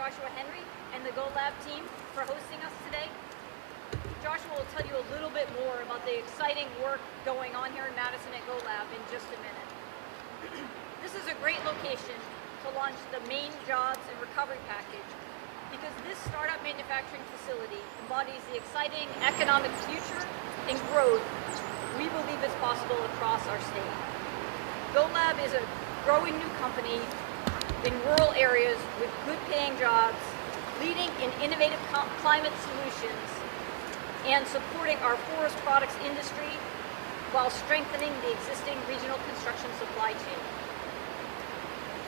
Joshua Henry and the Go Lab team for hosting us today. Joshua will tell you a little bit more about the exciting work going on here in Madison at Go Lab in just a minute. This is a great location to launch the Maine Jobs and Recovery Package because this startup manufacturing facility embodies the exciting economic future and growth we believe is possible across our state. Go Lab is a growing new company in rural areas with good paying jobs, leading in innovative climate solutions, and supporting our forest products industry while strengthening the existing regional construction supply chain.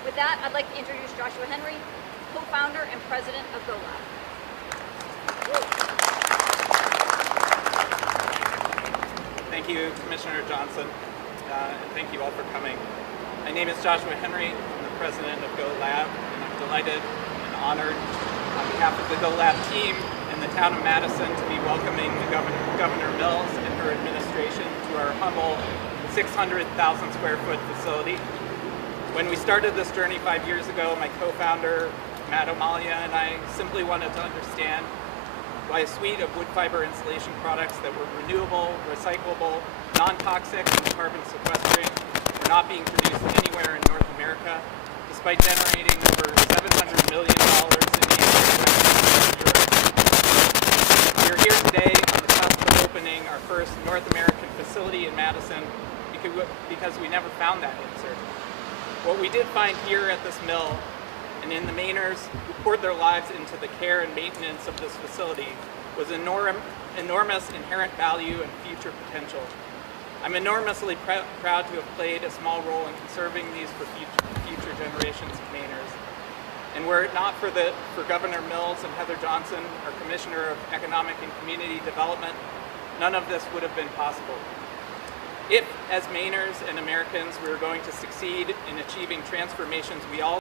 With that, I'd like to introduce Joshua Henry, co-founder and president of Go Lab. Thank you, Commissioner Johnson, and thank you all for coming. My name is Joshua Henry. I'm the president of Go Lab, and I'm delighted and honored on behalf of the Go Lab team and the town of Madison to be welcoming Governor Mills and her administration to our humble 600,000 square foot facility. When we started this journey 5 years ago, my co-founder, Matt Amalia, and I simply wanted to understand why a suite of wood fiber insulation products that were renewable, recyclable, non-toxic, and carbon sequestering were not being produced anywhere in North America, despite generating over $700 million in annual revenue. We are here today on the cusp of opening our first North American facility in Madison because we never found that answer. What we did find here at this mill and in the Mainers who poured their lives into the care and maintenance of this facility was enormous inherent value and future potential. I'm enormously proud to have played a small role in conserving these for future generations of Mainers. And were it not for Governor Mills and Heather Johnson, our Commissioner of Economic and Community Development, none of this would have been possible. If, as Mainers and Americans, we are going to succeed in achieving transformations we all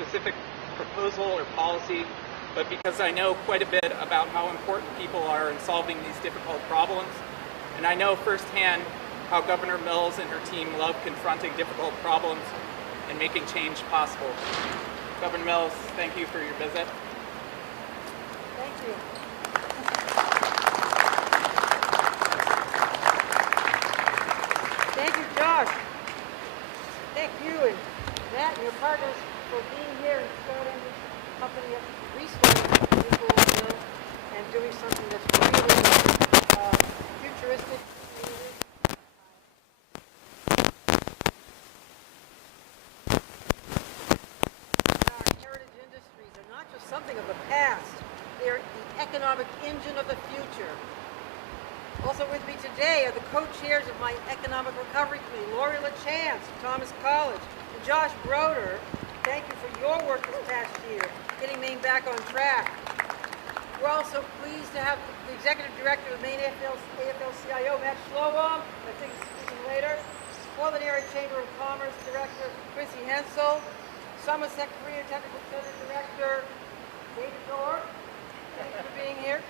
specific proposal or policy, but because I know quite a bit about how important people are in solving these difficult problems, and I know firsthand how Governor Mills and her team love confronting difficult problems and making change possible. Governor Mills, thank you for your visit. Thank you. Thank you, Josh. Thank you and Matt and your partners for being here and starting this company up, restarting Equal Mill and doing something that's really futuristic. Our heritage industries are not just something of the past, they're the economic engine of the future. Also with me today are the co-chairs of my Economic Recovery Committee, Lori LaChance of Thomas College, and Josh Broder. Thank you for your work this past year, getting Maine back on track. We're also pleased to have the Executive Director of Maine AFL-CIO, Matt Schlobaum, I think he's speaking later, Portland Area Chamber of Commerce Director, Chrissy Hensel, Somerset Career Technical Center Director, David Dorr, thank you for being here,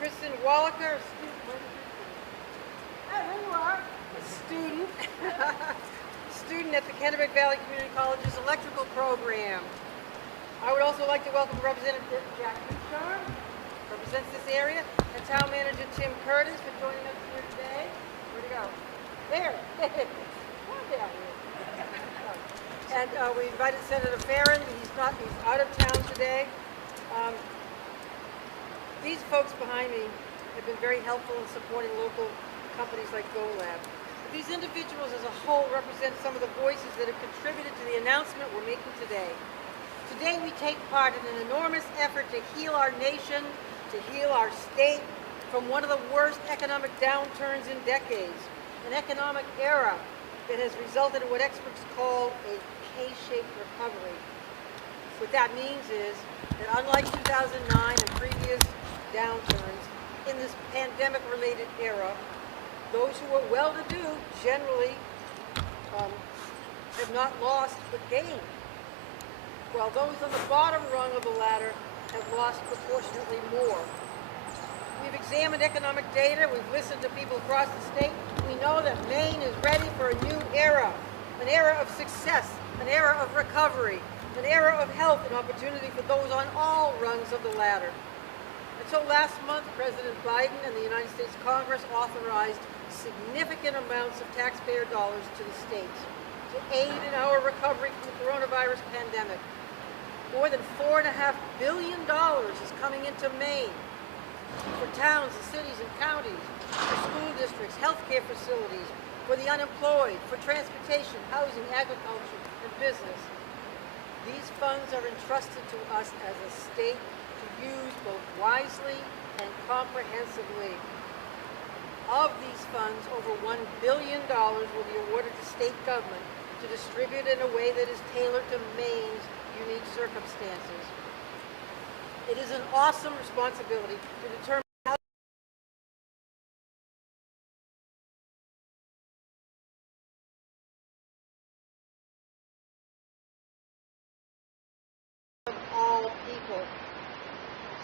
Kristen Wallaker, there you are, a student. Student at the Kennebec Valley Community College's electrical program. I would also like to welcome Representative Jack Ducharme, represents this area, and Town Manager Tim Curtis for joining us here today. Where'd he go? There. Come on down here. And we invited Senator Farron. He's out of town today. These folks behind me have been very helpful in supporting local companies like Go Lab. These individuals as a whole represent some of the voices that have contributed to the announcement we're making today. Today we take part in an enormous effort to heal our nation, to heal our state from one of the worst economic downturns in decades, an economic era that has resulted in what experts call a K-shaped recovery. What that means is that unlike 2009 and previous downturns, in this pandemic-related era, those who are well-to-do generally have not lost but gained, while those on the bottom rung of the ladder have lost proportionately more. We've examined economic data, we've listened to people across the state. We know that Maine is ready for a new era, an era of success, an era of recovery, an era of health and opportunity for those on all rungs of the ladder. Until last month, President Biden and the United States Congress authorized significant amounts of taxpayer dollars to the states to aid in our recovery from the coronavirus pandemic. More than $4.5 billion is coming into Maine for towns and cities and counties, for school districts, healthcare facilities, for the unemployed, for transportation, housing, agriculture, and business. These funds are entrusted to us as a state to use both wisely and comprehensively. Of these funds, over $1 billion will be awarded to state government to distribute in a way that is tailored to Maine's unique circumstances. It is an awesome responsibility to determine how all people.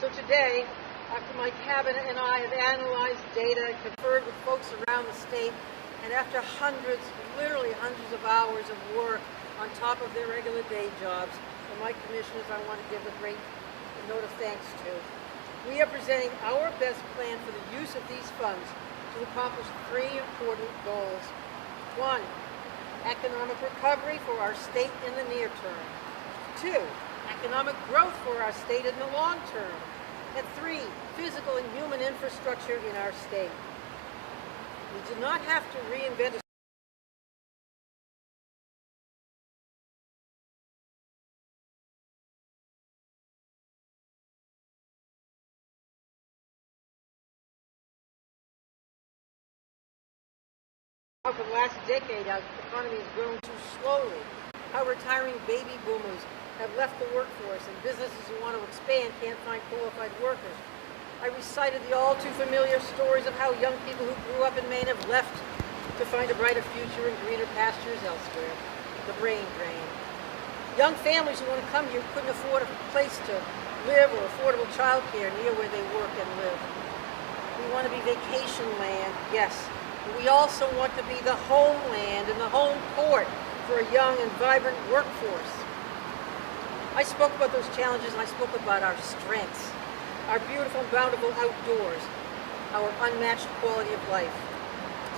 So today, after my cabinet and I have analyzed data and conferred with folks around the state, and after hundreds, literally hundreds of hours of work on top of their regular day jobs, and my commissioners I want to give a great note of thanks to, we are presenting our best plan for the use of these funds to accomplish three important goals. One, economic recovery for our state in the near term. Two, economic growth for our state in the long term. And three, physical and human infrastructure in our state. We do not have to reinvent a for the last decade, our economy has grown too slowly. How retiring baby boomers have left the workforce, and businesses who want to expand can't find qualified workers. I recited the all too familiar stories of how young people who grew up in Maine have left to find a brighter future and greener pastures elsewhere. The brain drain. Young families who want to come here couldn't afford a place to live or affordable childcare near where they work and live. We want to be vacation land, yes. But we also want to be the homeland and the home port for a young and vibrant workforce. I spoke about those challenges, and I spoke about our strengths, our beautiful and bountiful outdoors, our unmatched quality of life,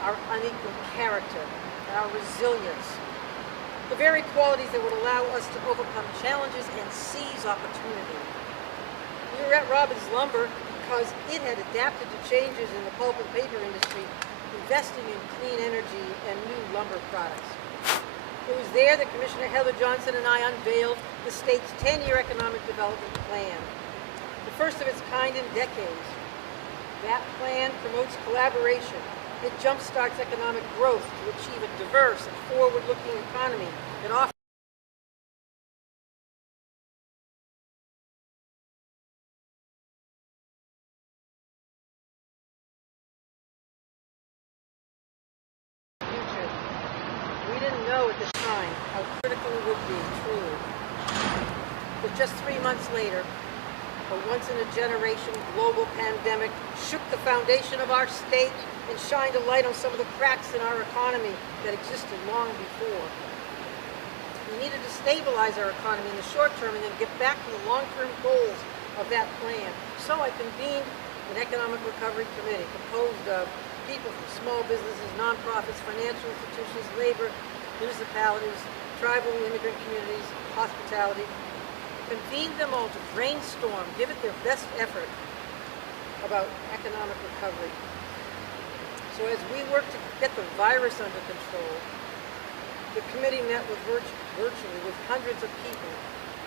our unequaled character, and our resilience. The very qualities that would allow us to overcome challenges and seize opportunity. We were at Robbins Lumber because it had adapted to changes in the pulp and paper industry, investing in clean energy and new lumber products. It was there that Commissioner Heather Johnson and I unveiled the state's 10-year economic development plan, the first of its kind in decades. That plan promotes collaboration. It jumpstarts economic growth to achieve a diverse and forward-looking economy that offers future. We didn't know at the time how critical it would be, truly. But just 3 months later, a once-in-a-generation global pandemic shook the foundation of our state and shined a light on some of the cracks in our economy that existed long before. We needed to stabilize our economy in the short term and then get back to the long-term goals of that plan. So I convened an economic recovery committee composed of people from small businesses, nonprofits, financial institutions, labor, municipalities, tribal immigrant communities, hospitality. Convened them all to brainstorm, give it their best effort about economic recovery. So as we work to get the virus under control, the committee met with virtually with hundreds of people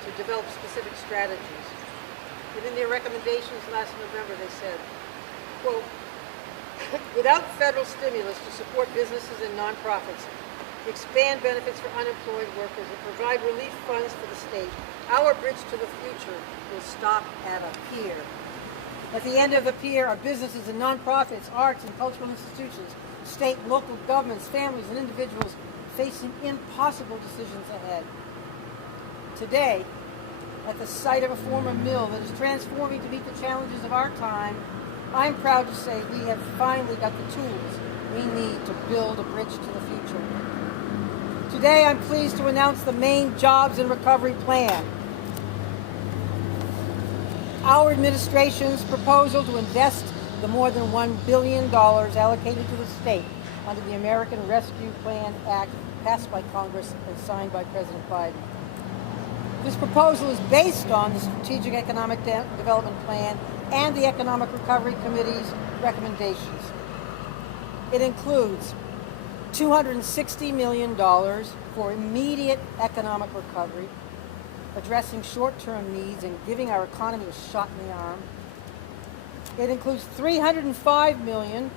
to develop specific strategies. And in their recommendations last November, they said, quote, without federal stimulus to support businesses and nonprofits, expand benefits for unemployed workers, and provide relief funds for the state, our bridge to the future will stop at a pier. At the end of the pier are businesses and nonprofits, arts and cultural institutions, state and local governments, families and individuals facing impossible decisions ahead. Today, at the site of a former mill that is transforming to meet the challenges of our time, I'm proud to say we have finally got the tools we need to build a bridge to the future. Today, I'm pleased to announce the Maine Jobs and Recovery Plan. Our administration's proposal to invest the more than $1 billion allocated to the state under the American Rescue Plan Act passed by Congress and signed by President Biden. This proposal is based on the Strategic Economic Development Plan and the Economic Recovery Committee's recommendations. It includes $260 million for immediate economic recovery, addressing short-term needs and giving our economy a shot in the arm. It includes $305 million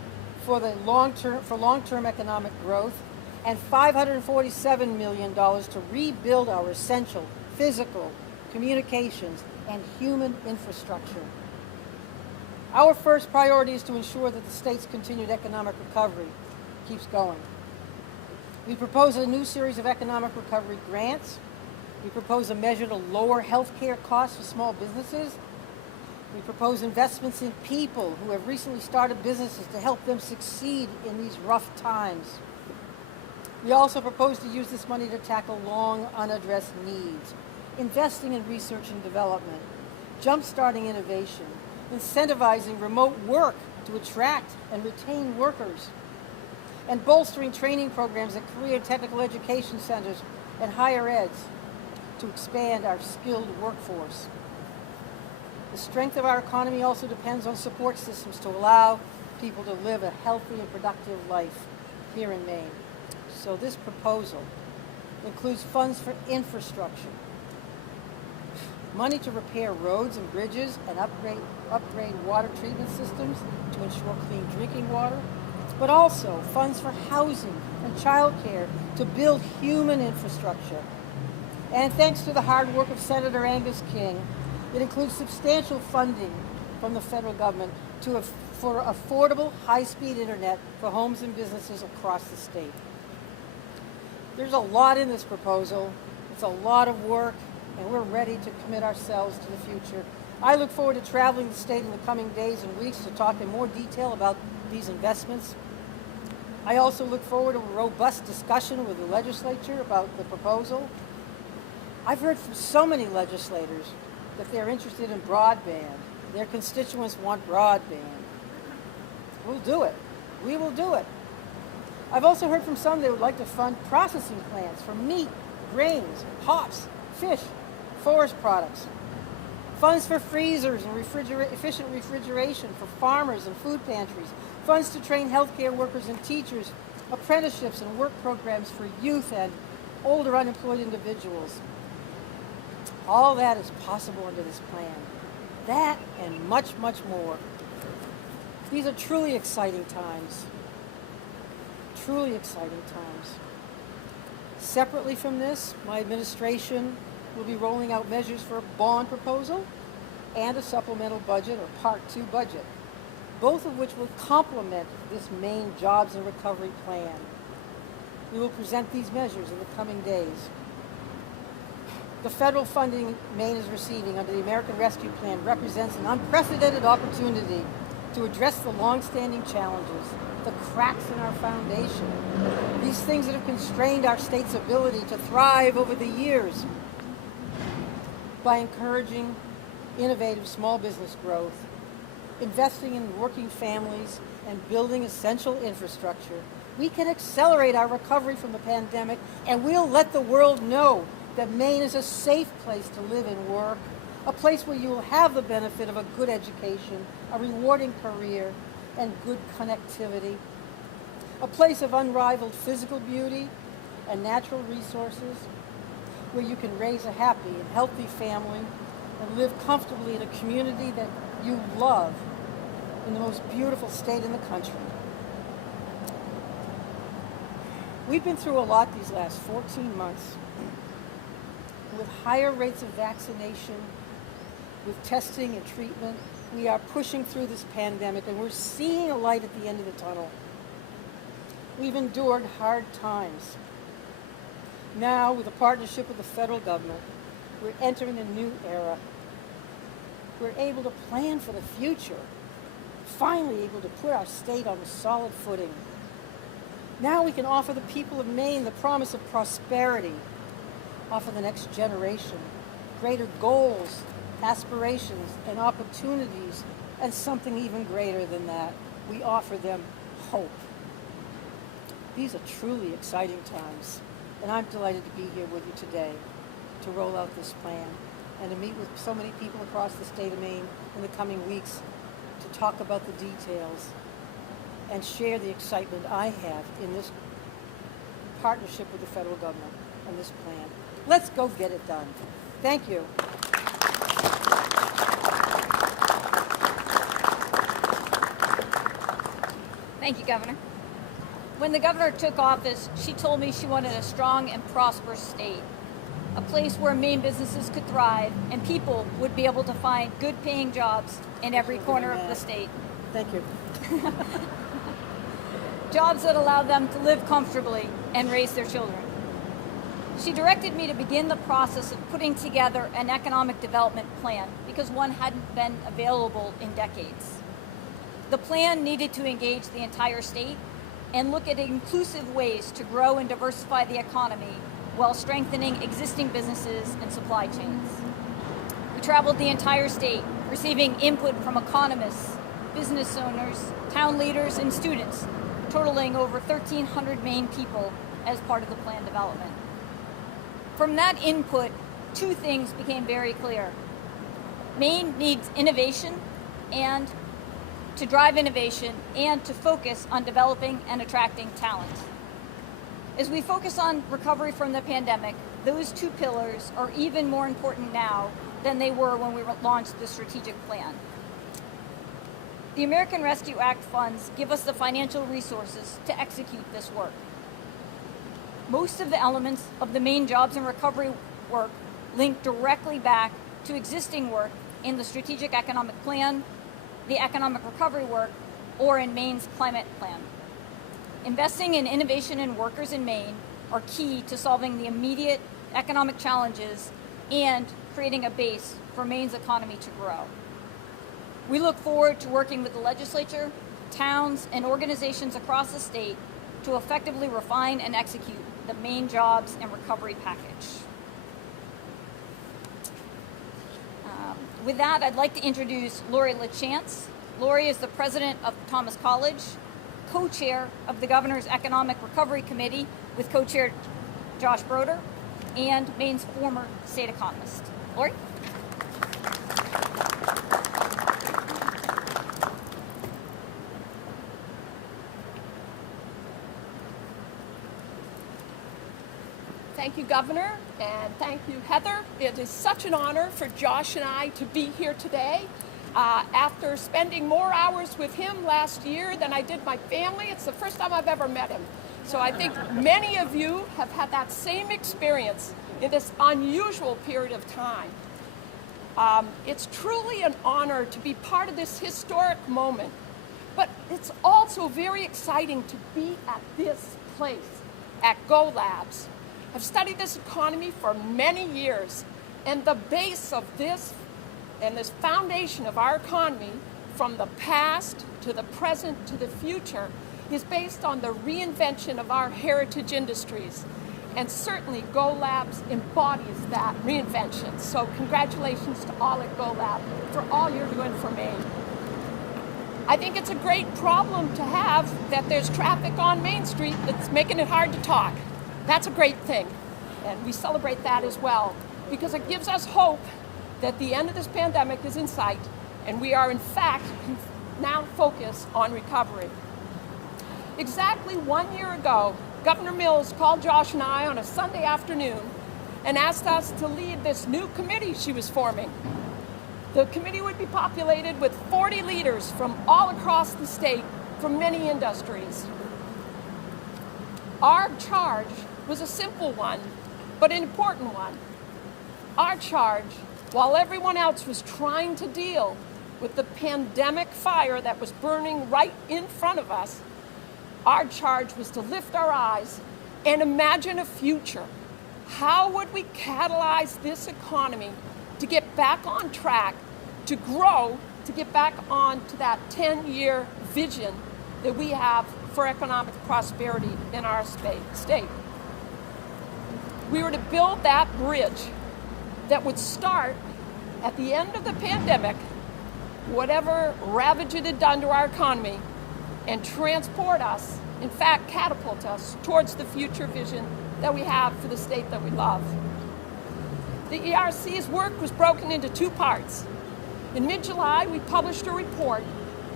for long-term economic growth and $547 million to rebuild our essential physical, communications, and human infrastructure. Our first priority is to ensure that the state's continued economic recovery keeps going. We propose a new series of economic recovery grants. We propose a measure to lower health care costs for small businesses. We propose investments in people who have recently started businesses to help them succeed in these rough times. We also propose to use this money to tackle long unaddressed needs, investing in research and development, jump-starting innovation, incentivizing remote work to attract and retain workers, and bolstering training programs at career and technical education centers and higher eds to expand our skilled workforce. The strength of our economy also depends on support systems to allow people to live a healthy and productive life here in Maine. So this proposal includes funds for infrastructure, money to repair roads and bridges and upgrade water treatment systems to ensure clean drinking water, but also funds for housing and childcare to build human infrastructure. And thanks to the hard work of Senator Angus King, it includes substantial funding from the federal government for affordable, high-speed internet for homes and businesses across the state. There's a lot in this proposal. It's a lot of work, and we're ready to commit ourselves to the future. I look forward to traveling the state in the coming days and weeks to talk in more detail about these investments. I also look forward to a robust discussion with the legislature about the proposal. I've heard from so many legislators that they're interested in broadband. Their constituents want broadband. We'll do it. We will do it. I've also heard from some that would like to fund processing plants for meat, grains, hops, fish, forest products. Funds for freezers and efficient refrigeration for farmers and food pantries. Funds to train healthcare workers and teachers. Apprenticeships and work programs for youth and older unemployed individuals. All that is possible under this plan. That and much, much more. These are truly exciting times. Truly exciting times. Separately from this, my administration will be rolling out measures for a bond proposal and a supplemental budget or Part 2 budget, both of which will complement this Maine Jobs and Recovery Plan. We will present these measures in the coming days. The federal funding Maine is receiving under the American Rescue Plan represents an unprecedented opportunity to address the long-standing challenges, the cracks in our foundation, these things that have constrained our state's ability to thrive over the years. By encouraging innovative small business growth, investing in working families, and building essential infrastructure, we can accelerate our recovery from the pandemic, and we'll let the world know that Maine is a safe place to live and work, a place where you will have the benefit of a good education, a rewarding career, and good connectivity, a place of unrivaled physical beauty and natural resources, where you can raise a happy and healthy family and live comfortably in a community that you love in the most beautiful state in the country. We've been through a lot these last 14 months with higher rates of vaccination, with testing and treatment. We are pushing through this pandemic and we're seeing a light at the end of the tunnel. We've endured hard times. Now, with a partnership with the federal government, We're entering a new era. We're able to plan for the future, finally able to put our state on a solid footing. Now we can offer the people of Maine the promise of prosperity, offer the next generation greater goals, aspirations, and opportunities, and something even greater than that. We offer them hope. These are truly exciting times, and I'm delighted to be here with you today to roll out this plan and to meet with so many people across the state of Maine in the coming weeks to talk about the details and share the excitement I have in this partnership with the federal government and this plan. Let's go get it done. Thank you. Thank you, Governor. When the governor took office, she told me she wanted a strong and prosperous state, a place where Maine businesses could thrive and people would be able to find good-paying jobs in every corner of the state. Thank you. Jobs that allowed them to live comfortably and raise their children. She directed me to begin the process of putting together an economic development plan because one hadn't been available in decades. The plan needed to engage the entire state and look at inclusive ways to grow and diversify the economy while strengthening existing businesses and supply chains. We traveled the entire state, receiving input from economists, business owners, town leaders, and students, totaling over 1,300 Maine people as part of the plan development. From that input, two things became very clear. Maine needs innovation and to drive innovation and to focus on developing and attracting talent. As we focus on recovery from the pandemic, those two pillars are even more important now than they were when we launched the strategic plan. The American Rescue Act funds give us the financial resources to execute this work. Most of the elements of the Maine Jobs and Recovery work link directly back to existing work in the Strategic Economic Plan, the Economic Recovery work, or in Maine's Climate Plan. Investing in innovation and workers in Maine are key to solving the immediate economic challenges and creating a base for Maine's economy to grow. We look forward to working with the legislature, towns, and organizations across the state to effectively refine and execute the Maine Jobs and Recovery package. With that, I'd like to introduce Lori LaChance. Lori is the president of Thomas College, co-chair of the Governor's Economic Recovery Committee with co-chair Josh Broder, and Maine's former state economist. Lori? Thank you, Governor, and thank you, Heather. It is such an honor for Josh and I to be here today. After spending more hours with him last year than I did my family, it's the first time I've ever met him. So I think many of you have had that same experience in this unusual period of time. It's truly an honor to be part of this historic moment, but it's also very exciting to be at this place, at Go Labs. I've studied this economy for many years, and the base of this and this foundation of our economy, from the past to the present to the future, is based on the reinvention of our heritage industries. And certainly Go Labs embodies that reinvention. So congratulations to all at Go Lab for all you're doing for Maine. I think it's a great problem to have that there's traffic on Main Street that's making it hard to talk. That's a great thing, and we celebrate that as well, because it gives us hope that the end of this pandemic is in sight, and we are in fact now focused on recovery. Exactly 1 year ago, Governor Mills called Josh and I on a Sunday afternoon and asked us to lead this new committee she was forming. The committee would be populated with 40 leaders from all across the state, from many industries. Our charge was a simple one, but an important one. Our charge, while everyone else was trying to deal with the pandemic fire that was burning right in front of us, our charge was to lift our eyes and imagine a future How would we catalyze this economy to get back on track, to grow, to get back on to that 10-year vision that we have for economic prosperity in our state? We were to build that bridge that would start at the end of the pandemic, whatever ravage it had done to our economy, and transport us, in fact, catapult us towards the future vision that we have for the state that we love. The ERC's work was broken into two parts. In mid-July, we published a report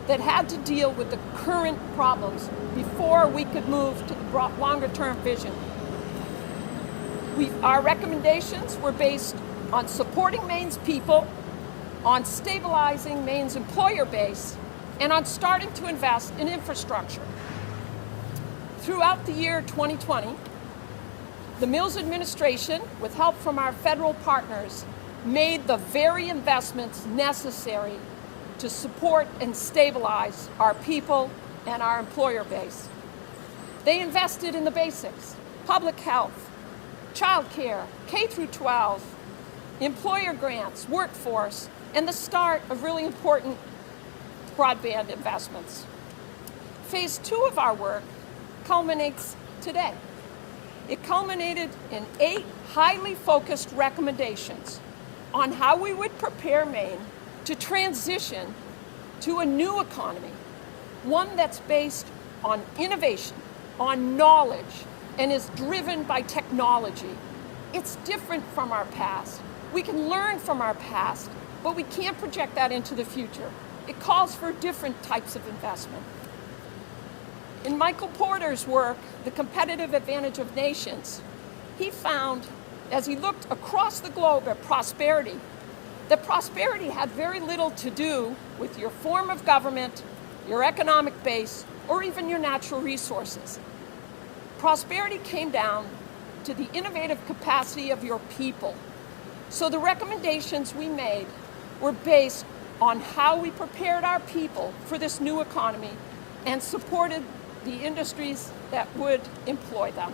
that had to deal with the current problems before we could move to the longer-term vision. Our recommendations were based on supporting Maine's people, on stabilizing Maine's employer base, and on starting to invest in infrastructure. Throughout the year 2020, the Mills administration, with help from our federal partners, made the very investments necessary to support and stabilize our people and our employer base. They invested in the basics: public health, childcare, K-12, employer grants, workforce, and the start of really important broadband investments. Phase 2 of our work culminates today. It culminated in 8 highly focused recommendations on how we would prepare Maine to transition to a new economy, one that's based on innovation, on knowledge, and is driven by technology. It's different from our past. We can learn from our past, but we can't project that into the future. It calls for different types of investment. In Michael Porter's work, The Competitive Advantage of Nations, he found, as he looked across the globe at prosperity, that prosperity had very little to do with your form of government, your economic base, or even your natural resources. Prosperity came down to the innovative capacity of your people. So the recommendations we made were based on how we prepared our people for this new economy and supported the industries that would employ them.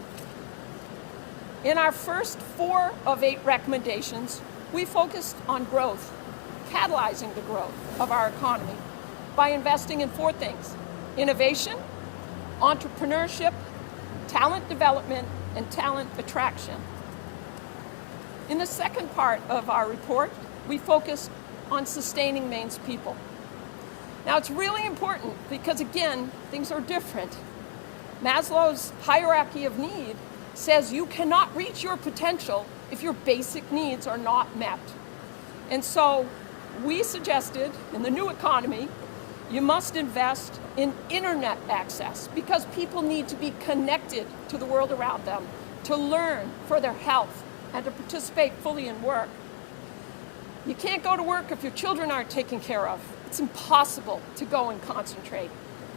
In our first 4 of 8 recommendations, we focused on growth, catalyzing the growth of our economy by investing in 4 things: innovation, entrepreneurship, talent development, and talent attraction. In the second part of our report, we focused on sustaining Maine's people. Now, it's really important because, again, things are different. Maslow's hierarchy of need says you cannot reach your potential if your basic needs are not met. And so we suggested in the new economy, you must invest in internet access because people need to be connected to the world around them, to learn for their health, and to participate fully in work. You can't go to work if your children aren't taken care of. It's impossible to go and concentrate.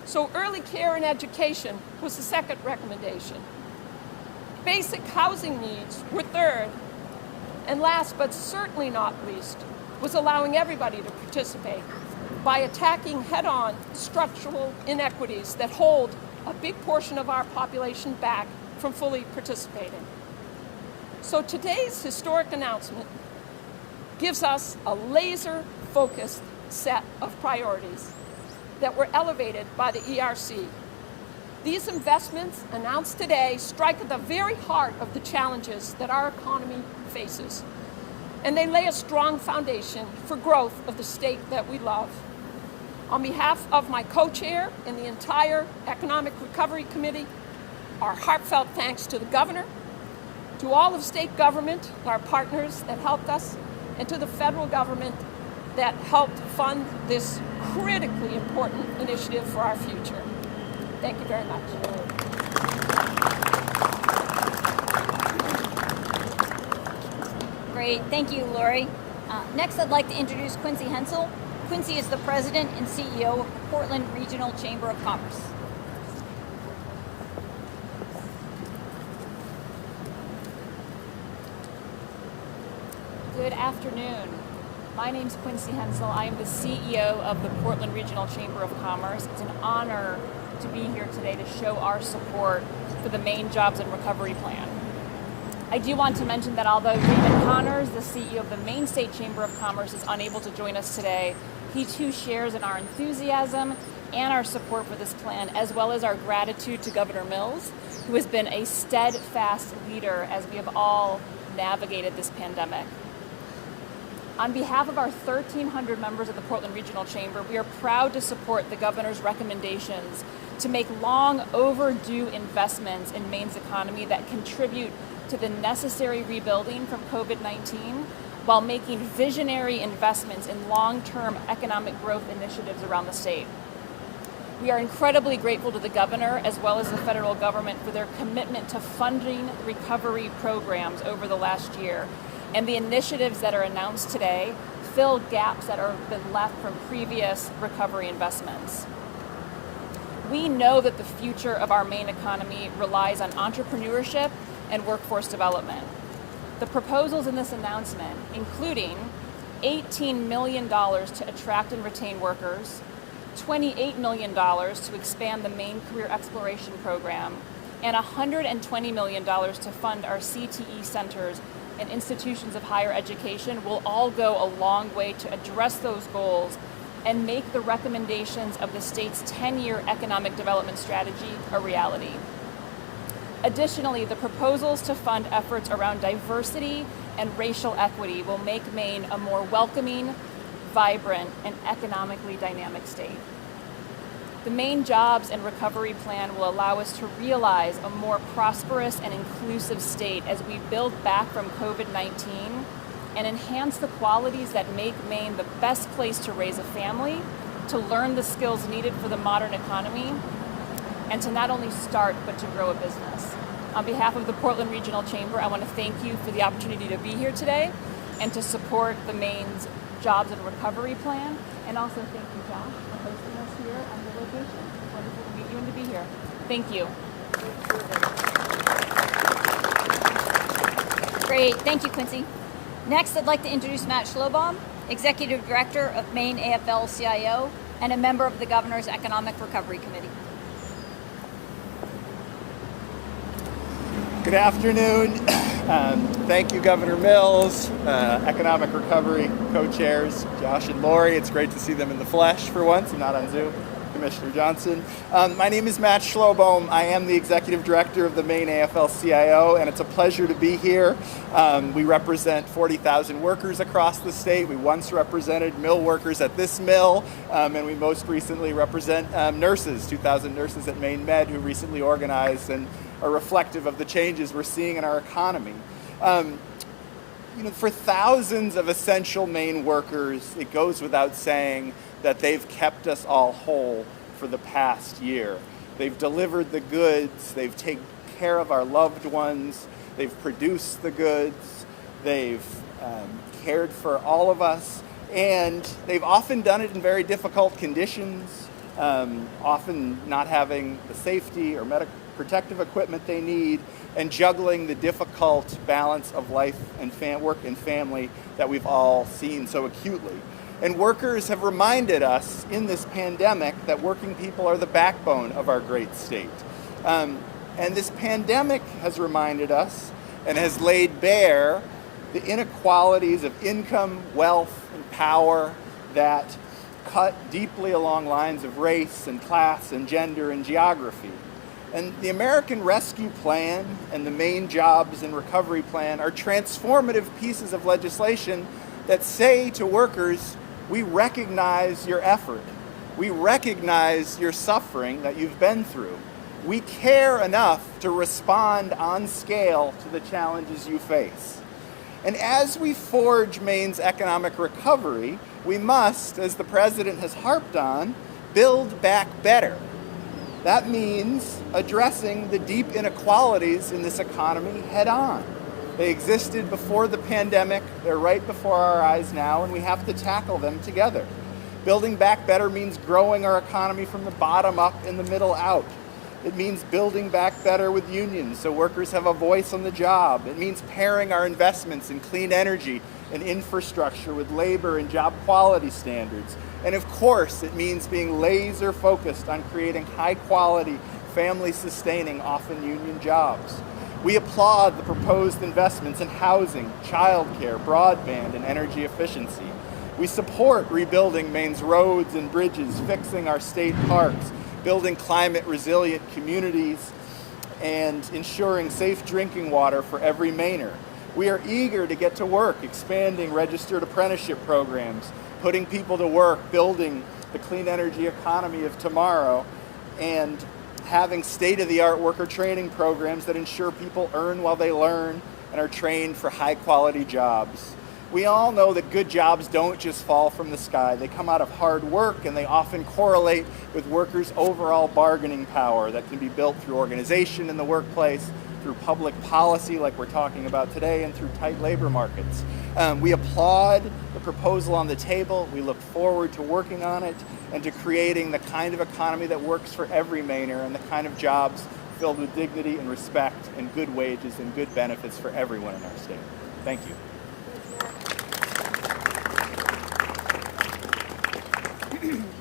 So early care and education was the second recommendation. Basic housing needs were third. And last but certainly not least was allowing everybody to participate by attacking head-on structural inequities that hold a big portion of our population back from fully participating. So today's historic announcement gives us a laser-focused set of priorities that were elevated by the ERC. These investments announced today strike at the very heart of the challenges that our economy faces, and they lay a strong foundation for growth of the state that we love. On behalf of my co-chair and the entire Economic Recovery Committee, our heartfelt thanks to the governor, to all of state government, our partners that helped us, and to the federal government that helped fund this critically important initiative for our future. Thank you very much. Great, thank you, Lori. Next, I'd like to introduce Quincy Hensel. Quincy is the president and CEO of the Portland Regional Chamber of Commerce. Good afternoon. My name is Quincy Hensel. I am the CEO of the Portland Regional Chamber of Commerce. It's an honor to be here today to show our support for the Maine Jobs and Recovery Plan. I do want to mention that although David Connors, the CEO of the Maine State Chamber of Commerce, is unable to join us today, he too shares in our enthusiasm and our support for this plan, as well as our gratitude to Governor Mills, who has been a steadfast leader as we have all navigated this pandemic. On behalf of our 1,300 members of the Portland Regional Chamber, we are proud to support the governor's recommendations to make long overdue investments in Maine's economy that contribute to the necessary rebuilding from COVID-19, while making visionary investments in long-term economic growth initiatives around the state. We are incredibly grateful to the governor as well as the federal government for their commitment to funding recovery programs over the last year, and the initiatives that are announced today fill gaps that have been left from previous recovery investments. We know that the future of our Maine economy relies on entrepreneurship and workforce development. The proposals in this announcement, including $18 million to attract and retain workers, $28 million to expand the Maine Career Exploration Program, and $120 million to fund our CTE centers and institutions of higher education will all go a long way to address those goals and make the recommendations of the state's 10-year economic development strategy a reality. Additionally, the proposals to fund efforts around diversity and racial equity will make Maine a more welcoming, vibrant, and economically dynamic state. The Maine Jobs and Recovery Plan will allow us to realize a more prosperous and inclusive state as we build back from COVID-19 and enhance the qualities that make Maine the best place to raise a family, to learn the skills needed for the modern economy, and to not only start but to grow a business. On behalf of the Portland Regional Chamber, I want to thank you for the opportunity to be here today and to support the Maine's Jobs and Recovery Plan, and also thank you, Josh, for hosting us here on your location. It's wonderful to meet you and to be here. Thank you. Great, thank you, Quincy. Next, I'd like to introduce Matt Schlobaum, Executive Director of Maine AFL-CIO and a member of the Governor's Economic Recovery Committee. Good afternoon. Thank you, Governor Mills, Economic Recovery co-chairs, Josh and Lori. It's great to see them in the flesh for once and not on Zoom. Commissioner Johnson. My name is Matt Schlobaum. I am the Executive Director of the Maine AFL-CIO, and it's a pleasure to be here. We represent 40,000 workers across the state. We once represented mill workers at this mill, and we most recently represent nurses, 2,000 nurses at Maine Med who recently organized and are reflective of the changes we're seeing in our economy. For thousands of essential Maine workers, it goes without saying that they've kept us all whole for the past year. They've delivered the goods, they've taken care of our loved ones, they've produced the goods, they've cared for all of us, and they've often done it in very difficult conditions, often not having the safety or medical protective equipment they need, and juggling the difficult balance of life and work and family that we've all seen so acutely. And workers have reminded us in this pandemic that working people are the backbone of our great state. And this pandemic has reminded us and has laid bare the inequalities of income, wealth, and power that cut deeply along lines of race and class and gender and geography. And the American Rescue Plan and the Maine Jobs and Recovery Plan are transformative pieces of legislation that say to workers, we recognize your effort. We recognize your suffering that you've been through. We care enough to respond on scale to the challenges you face. And as we forge Maine's economic recovery, we must, as the President has harped on, build back better. That means addressing the deep inequalities in this economy head on. They existed before the pandemic, they're right before our eyes now, and we have to tackle them together. Building back better means growing our economy from the bottom up and the middle out. It means building back better with unions so workers have a voice on the job. It means pairing our investments in clean energy and infrastructure with labor and job quality standards. And of course, it means being laser focused on creating high quality, family sustaining, often union jobs. We applaud the proposed investments in housing, childcare, broadband, and energy efficiency. We support rebuilding Maine's roads and bridges, fixing our state parks, building climate-resilient communities, and ensuring safe drinking water for every Mainer. We are eager to get to work, expanding registered apprenticeship programs, putting people to work, building the clean energy economy of tomorrow, and having state-of-the-art worker training programs that ensure people earn while they learn and are trained for high-quality jobs. We all know that good jobs don't just fall from the sky. They come out of hard work, and they often correlate with workers' overall bargaining power that can be built through organization in the workplace, through public policy like we're talking about today, and through tight labor markets. We applaud the proposal on the table. We look forward to working on it and to creating the kind of economy that works for every Mainer and the kind of jobs filled with dignity and respect and good wages and good benefits for everyone in our state. Thank you.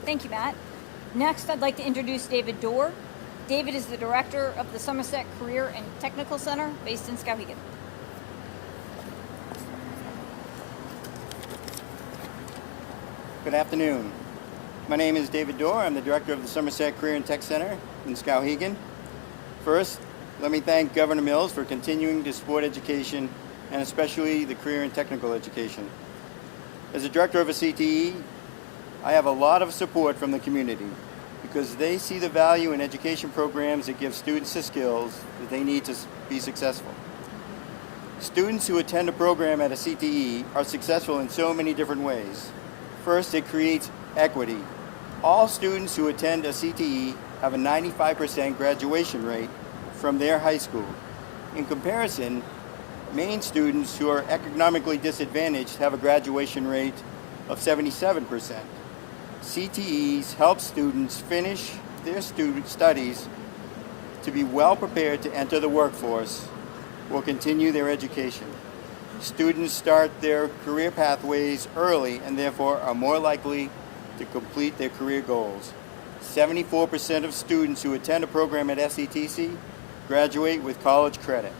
Thank you, Matt. Next, I'd like to introduce David Dorr. David is the director of the Somerset Career and Technical Center based in Skowhegan. Good afternoon. My name is David Dorr. I'm the director of the Somerset Career and Tech Center in Skowhegan. First, let me thank Governor Mills for continuing to support education, and especially the career and technical education. As a director of a CTE, I have a lot of support from the community because they see the value in education programs that give students the skills that they need to be successful. Students who attend a program at a CTE are successful in so many different ways. First, it creates equity. All students who attend a CTE have a 95% graduation rate from their high school. In comparison, Maine students who are economically disadvantaged have a graduation rate of 77%. CTEs help students finish their studies to be well prepared to enter the workforce or continue their education. Students start their career pathways early and therefore are more likely to complete their career goals. 74% of students who attend a program at SETC graduate with college credit.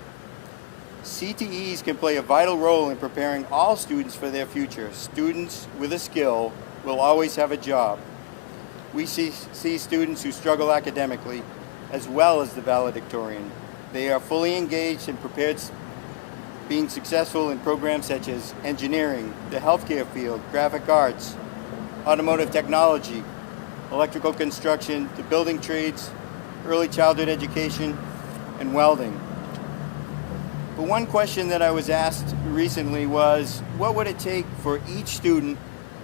CTEs can play a vital role in preparing all students for their future. Students with a skill will always have a job. We see students who struggle academically as well as the valedictorian. They are fully engaged and prepared, being successful in programs such as engineering, the healthcare field, graphic arts, automotive technology, electrical construction, the building trades, early childhood education, and welding. But one question that I was asked recently was, what would it take for each student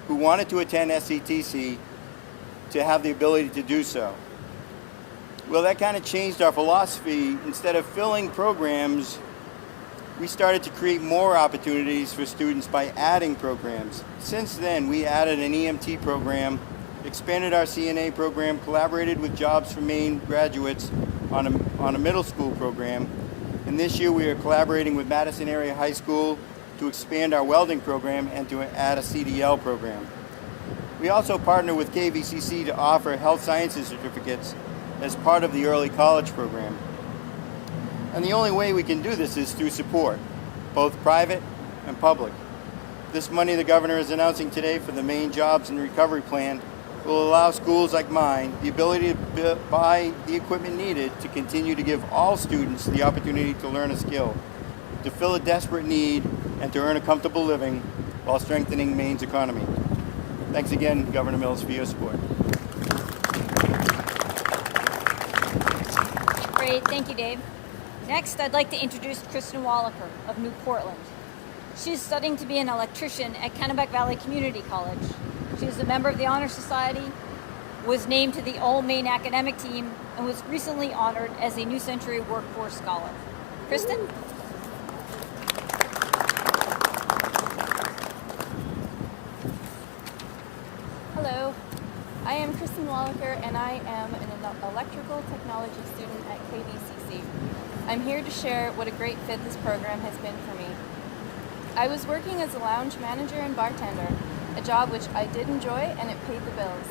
who wanted to attend SETC to have the ability to do so? Well, that kind of changed our philosophy. Instead of filling programs, we started to create more opportunities for students by adding programs. Since then, we added an EMT program, expanded our CNA program, collaborated with Jobs for Maine graduates on a middle school program, and this year we are collaborating with Madison Area High School to expand our welding program and to add a CDL program. We also partner with KVCC to offer health sciences certificates as part of the early college program. And the only way we can do this is through support, both private and public. This money the governor is announcing today for the Maine Jobs and Recovery Plan will allow schools like mine the ability to buy the equipment needed to continue to give all students the opportunity to learn a skill, to fill a desperate need, and to earn a comfortable living while strengthening Maine's economy. Thanks again, Governor Mills, for your support. Great, thank you, Dave. Next, I'd like to introduce Kristen Wallaker of New Portland. She's studying to be an electrician at Kennebec Valley Community College. She is a member of the Honor Society, was named to the All-Maine academic team, and was recently honored as a New Century Workforce Scholar. Kristen? Hello, I am Kristen Wallaker and I am an electrical technology student at KVCC. I'm here to share what a great fit this program has been for me. I was working as a lounge manager and bartender, a job which I did enjoy and it paid the bills,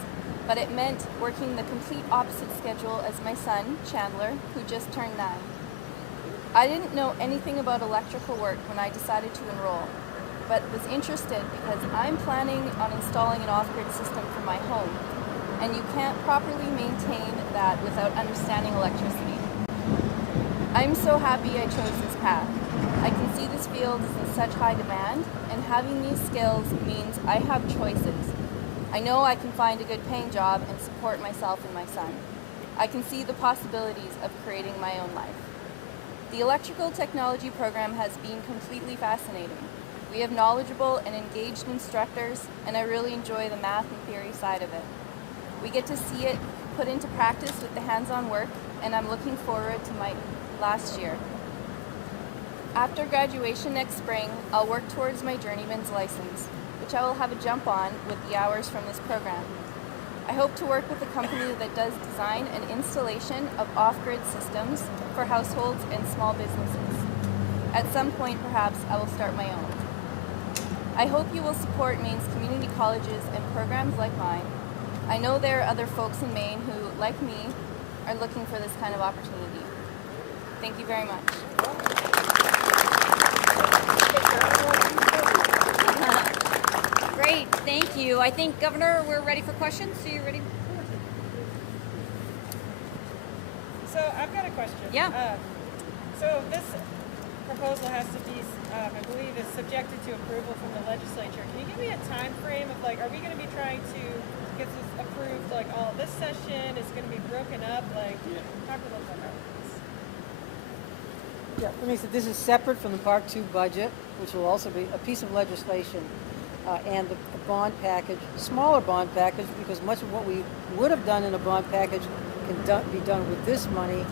but it meant working the complete opposite schedule as my son, Chandler, who just turned 9. I didn't know anything about electrical work when I decided to enroll, but was interested because I'm planning on installing an off-grid system for my home, and you can't properly maintain that without understanding electricity. I'm so happy I chose this path. I can see this field is in such high demand, and having these skills means I have choices. I know I can find a good paying job and support myself and my son. I can see the possibilities of creating my own life. The electrical technology program has been completely fascinating. We have knowledgeable and engaged instructors, and I really enjoy the math and theory side of it. We get to see it put into practice with the hands-on work, and I'm looking forward to my last year. After graduation next spring, I'll work towards my journeyman's license, which I will have a jump on with the hours from this program. I hope to work with a company that does design and installation of off-grid systems for households and small businesses. At some point, perhaps, I will start my own. I hope you will support Maine's community colleges and programs like mine. I know there are other folks in Maine who, like me, are looking for this kind of opportunity. Thank you very much. Great, thank you. I think, Governor, we're ready for questions. So you ready? So I've got a question. Yeah. So this proposal has to be, I believe, is subjected to approval from the legislature. Can you give me a time frame of like, are we going to be trying to get this approved like all this session? Is it going to be broken up? Like, talk a little bit about this. Yeah, let me say, this is separate from the Part 2 budget, which will also be a piece of legislation, and the bond package, smaller bond package, because much of what we would have done in a bond package can be done with this money